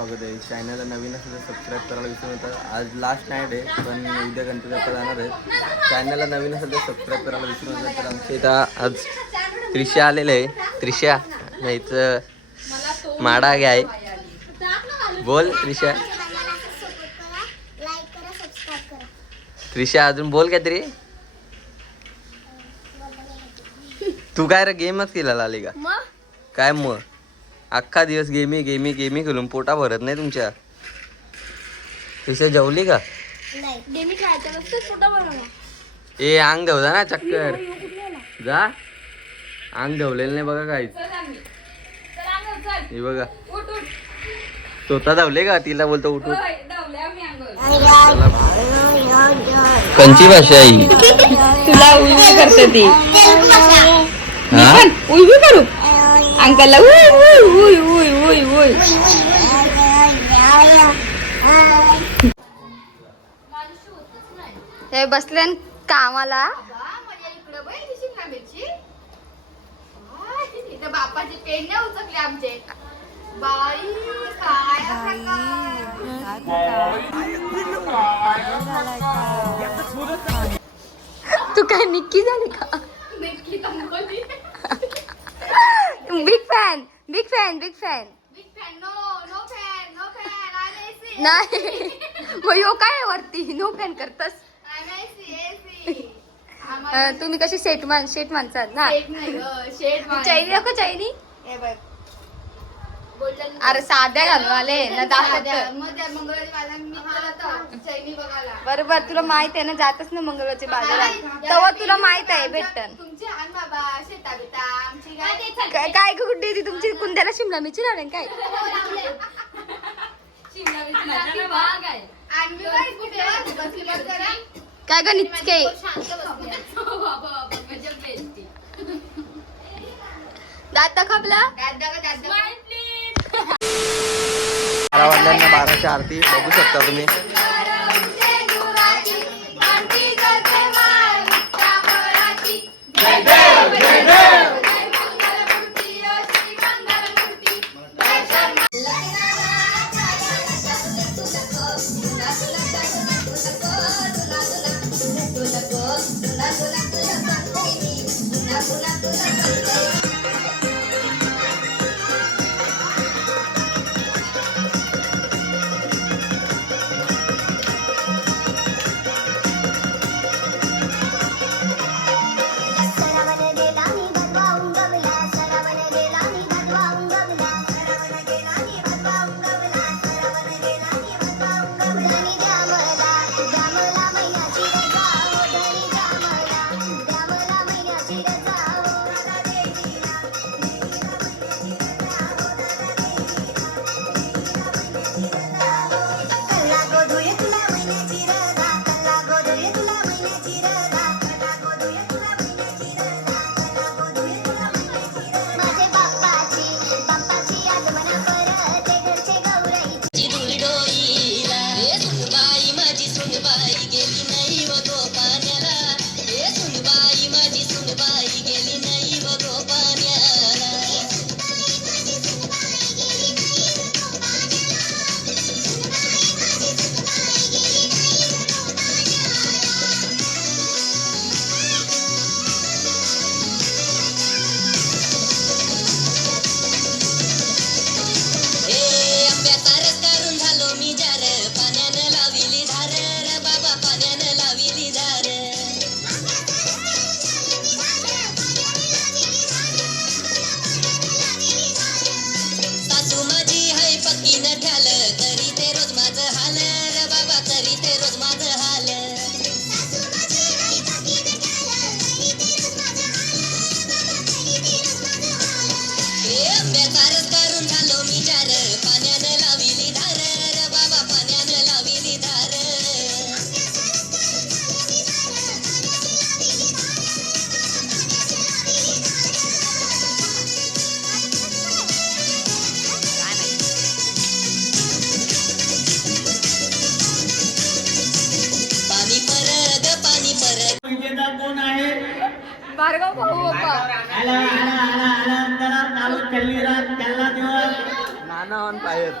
स्वागत आहे. चॅनलला नवीन असेल तर सबस्क्राईब करायला विसरू नका. आज लास्ट नाईट आहे पण उद्या गणपती बाप्पा जाणार आहे. चॅनलला नवीन असेल तर सबस्क्राईब करायला विसरू नका. तर आमच्या इथं आज त्रिशा आलेलं आहे. त्रिशा नाहीचं माडा घ्याय. बोल त्रिशा. त्रिशा अजून बोल काय तरी. तू काय रे गेमच केला आली का काय? मग अख्खा दिवस गेमी गेमी गेमी खेळून पोटा भरत नाही तुमच्या. त्रिशा जेवली का? ए अंग धवला ना चक्कर जा. अंग धवलेलं नाही बघा काहीच. हे बघा स्वतः धावले का? तिला बोलतो उठू. कंची भाषा आहे तुला उलवी करते ती. उलवी करू अंकलला. हे बसले कामाला. बापाची पेन नाही उचकले आमचे. बाई काय तू काय निक्की झाली का? Big fan big fan big fan. नाही मग यो काय वरती नो फॅन करतस. तुम्ही कशी शेट माणसात ना. चैनी नको चैनी. अरे साध्या घालून आले ना दाखवत. बरोबर तुला माहित आहे ना जातच ना मंगळवारच्या बाजारात. तेव्हा तुला माहित आहे भेटन काय कुठे ती तुमची कुंद्याला शिमला मिरची लावले काय? काय ग निचके दात खपला. 12ची आरती बघू शकता तुम्ही. भार्गव भाऊ बाप्पा नाना ऑन फायर.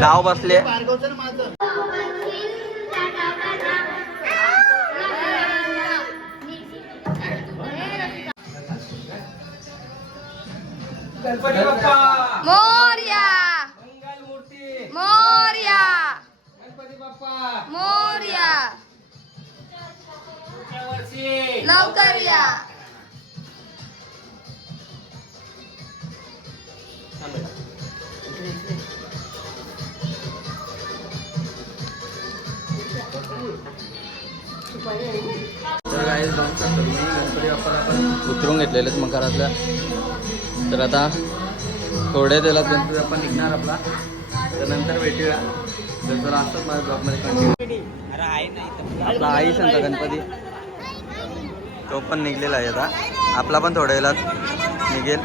गाव बसले. गणपती बाप्पा मोरया मंगलमूर्ती मोरया गणपती बाप्पा मोरया पुढच्या वर्षी लवकर या. तर काही बघू शकतो मी गणपती बाप्पाला आपण उतरून घेतलेलेच मकारातल्या. तर आता थोड्या दिवसात गणपती बाप्पा निघणार आपला. तर नंतर भेटूया. तर चला असंच माझ्या ब्लॉगमध्ये कंटिन्यू. आपला आई संत गणपती तो पण निघलेला आहे आता. आपला पण थोड्या वेळात निघेल.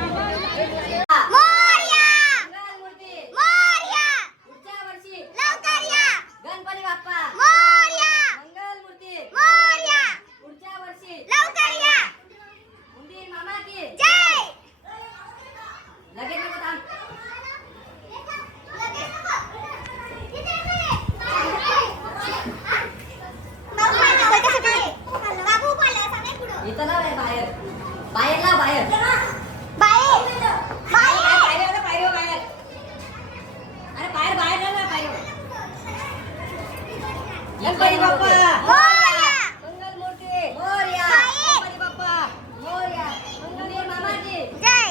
गणपती बाप्पा मोरया मंगलमूर्ती मोरया पुढच्या वर्षी लवकर या. उंदीर मामा की जय. लगेच नको थांब. इथं लाव रे बाहेर. बाहेर लाव बाहेर. बाहेर बाहेर बाहेर बाहेर. अरे बाहेर बाहेर लाव ना बाहेर. गणपती बाप्पा मोरया मंगलमूर्ती मोरया गणपती बाप्पा मोरया मंगल मामाजी जय.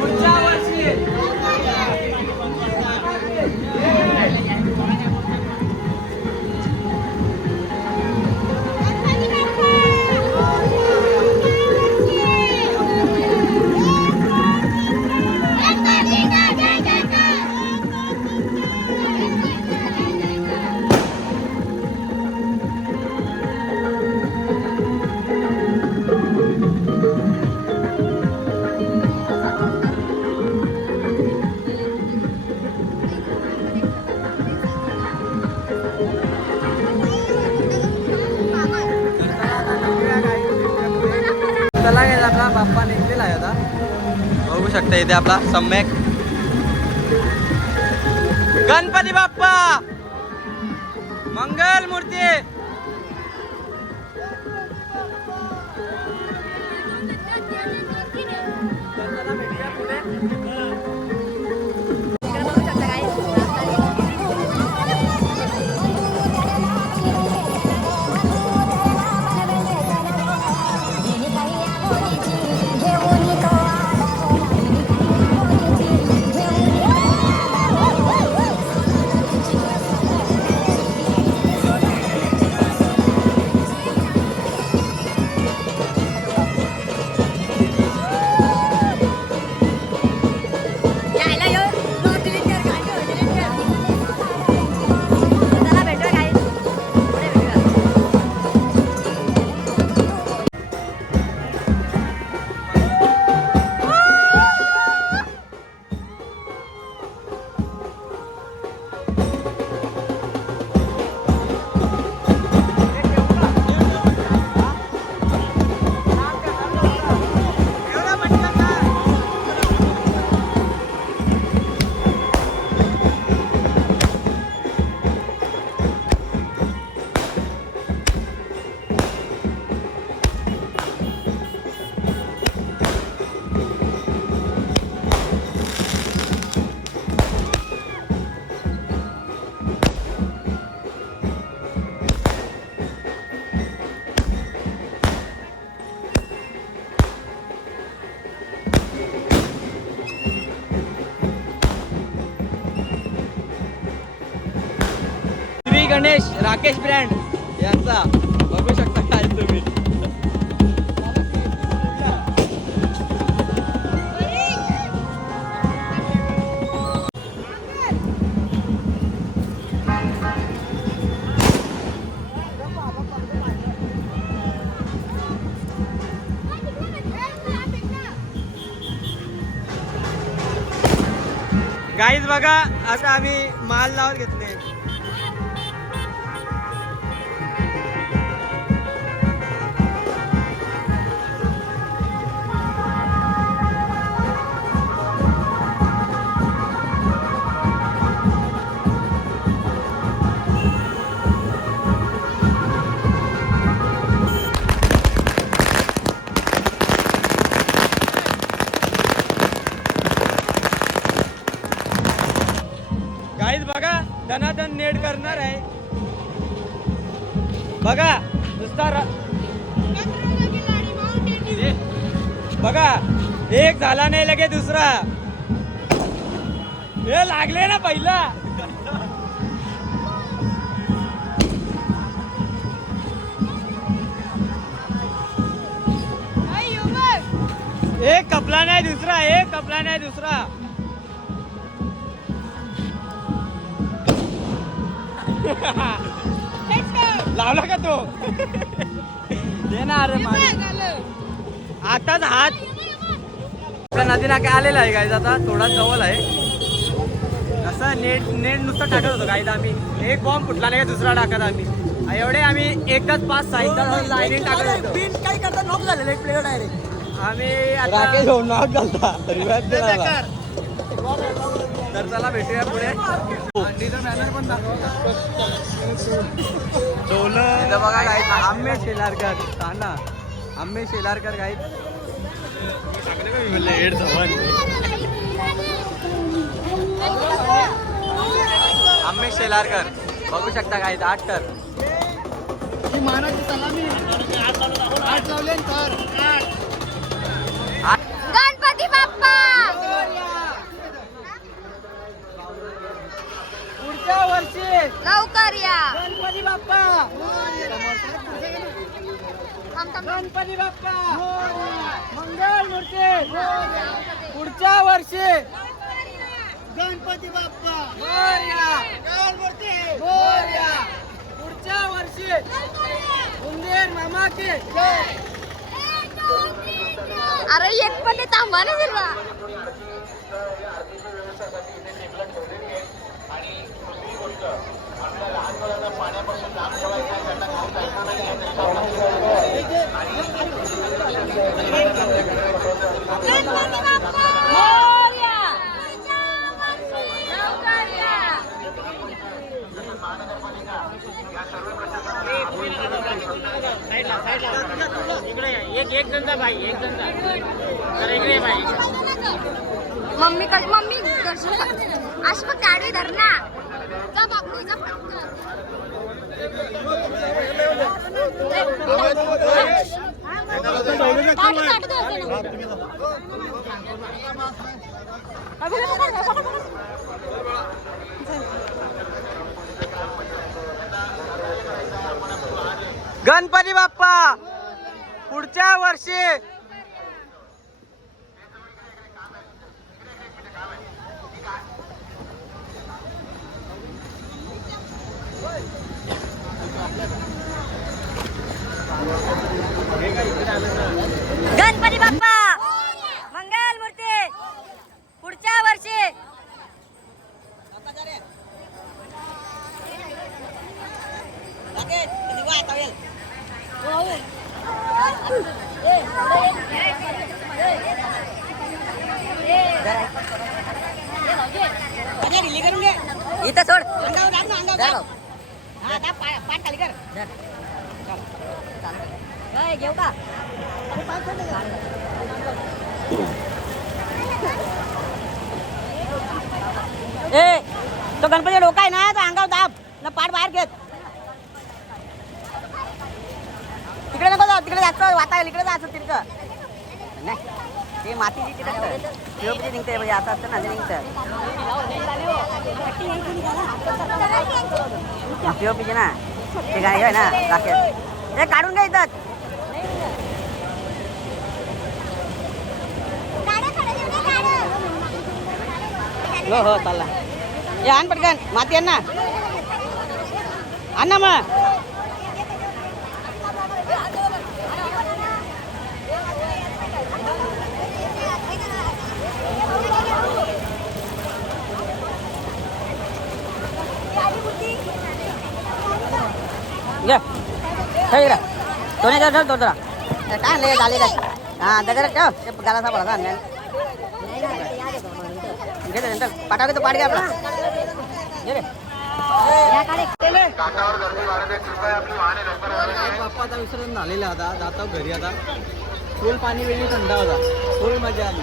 पुढच्या वर्षी चला काय आपला बाप्पा निघलेला आहे आता. बघू शकता इथे आपला सम्यक गणपती बाप्पा मंगल मूर्ती. श्री गणेश राकेश ब्रँड यांचा बघू शकता काय तुम्ही. गाईज बघा आता आम्ही माल लावत घेतले. गाईज बघा धनाधन नेट करणार आहे. बघा नुसता बघा एक झाला नाही लगे दुसरा. हे लागले ना पहिला. एक कपला नाही दुसरा, एक कपला नाही दुसरा. लावला का तो देणार आताच हात. आपल्या नदी नाका आलेला आहे गाईज. आता थोडा जवळ आहे. असं नेट नुसतं टाकत होतो गाईज आम्ही. एक बॉम्ब फुटला नाही का दुसरा टाकत आम्ही. एवढे आम्ही एकच 5-6 लाईन टाकत होतो. काही करता नॉक झालेलं एक प्लेयर डायरेक्ट. आम्ही राकेश होऊन नॉक झालता. तर चला भेटूया पुढे. इथं बघा गाईज आम्ही शेलारकर ताना आम्ही शेलारकर गाईज. आम्ही शेलारकर बघू शकता गाईज 8 तर. गणपती बाप्पा पुढच्या वर्षी लवकर या. गणपती बाप्पा गणपती बाप्पा मंगल मूर्ती. पुढच्या वर्षी गणपती बाप्पा मोरया. पुढच्या वर्षी उंदीर मामा की अरे एक पण नाही, थांबा ना फिरवा. एक जण भाई एक जण इकडे भाई. मम्मी दर्शन अशी पण गाडी धर ना. जा बापू जा पटकन. गणपती बाप्पा पुढच्या वर्षी. गणपती बाप्पा मंगल मूर्ती. पुढच्या वर्षी इथं सोड. पाठ खाली कर. घेऊ का. ए तो गणपती डोका आहे ना, तो अंगावर दाब ना, पाठ बाहेर घेत. तिकडे नको जाऊ, तिकडे जायचं वातावरण, इकडे जायचं तिकडं नाही. ते मातीची तिकडे निघते म्हणजे आता असतं ना निघतं. पीओपीचे ना ते गाडी आहे ना राकेश ते काढून घ्या इथं हो हो चालला ये आण पटकन माती आण ना मग ये ठेव इकडं दोन्ही ठेव ठेव थोडा काय लगे झाले काय हां दगड ठेव ते गाला सापडा सांग घे नंतर पाठवा तो पाठ घ्या आपला घे रे बाप्पाचा विसर्जन झालेला आता जातो घरी आता फुल पाणी वेगळी थंड होता फुल मजा आली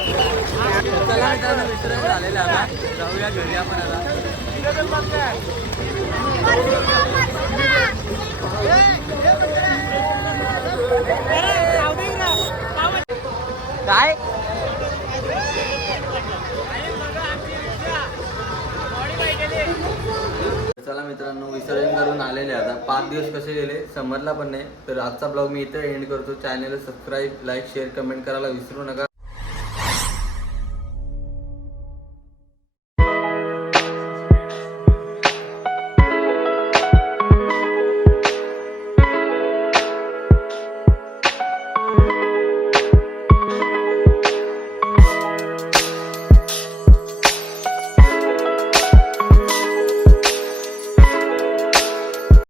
चला मित्रांनो विसर्जन झालेलं आता जाऊया घरी आपण आता काय चला मित्रांनो विसर्जन करून आलेले आता 5 दिवस कसे गेले समजला पण नाही तर आजचा ब्लॉग मी इथे एंड करतो चॅनलला सबस्क्राईब लाईक शेअर कमेंट करायला विसरू नका